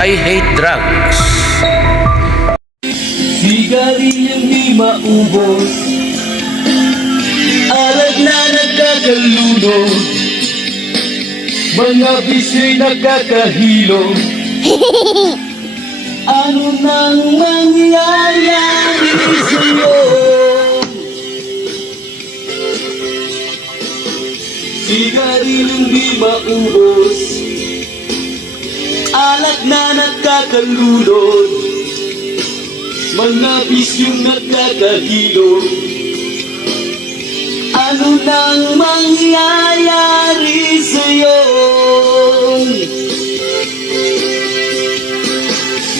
I hate drugs. Sigarilyong di maubos, alag na nagkakaluno, mga bisyo'y nagkakahilo. Ano nang mangyayari sa'yo? Sigarilyong di maubos, alak na nagkakalunod, mga bisyong nagkakahilo. Ano nang mangyayari sa'yo?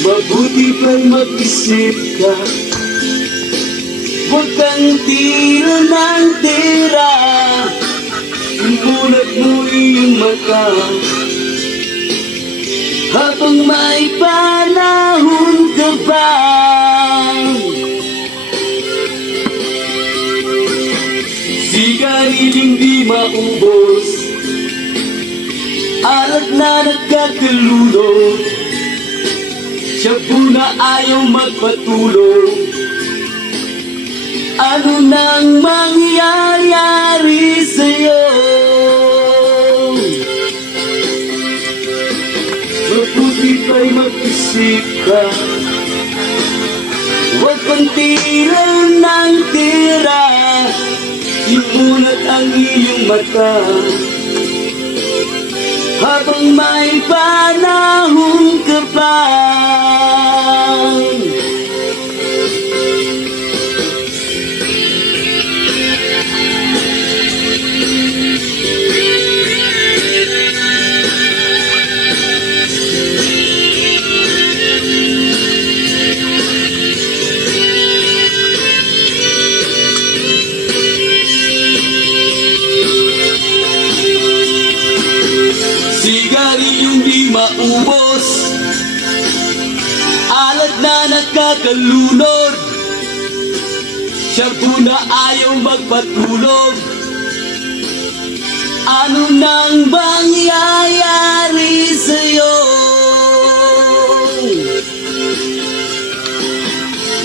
Mabuti pa'y mag-isip ka, huwag kang tira ng tira. Imulat mo iyong mata habang may panahon ka pa. Sigarilyong di maubos, alat na nagkakalunod, shabu na ayaw magpatulog. Ano nang mangyayari sa'yo? Mabuti pa'y mag-isip ka, huwag kang tira ng tira. Imulat ang iyong mata habang may panahon ka pa. Sigarilyong di maubos, alat na nagkakalunod, shabu na ayaw magpatulog. Ano nang mangyayari sa'yo?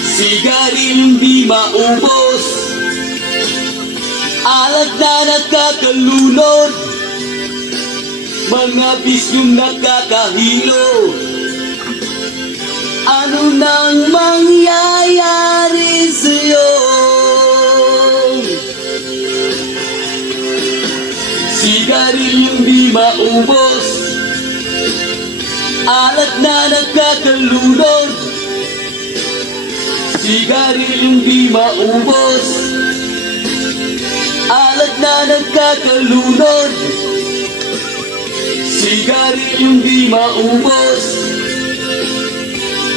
Sigarilyong di maubos, alat na nagkakalunod, mga bisyong nakakahilo. Ano nang mangyayari sa'yo? Sigarilyong di maubos, alat na nagkakalunod. Sigarilyong di maubos, alat na nagkakalunod. Sigarilyong di maubos,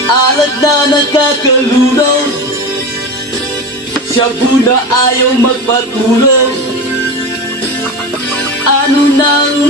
alat na nagkakalunod, shabu na ayaw magpatulog. Ano nang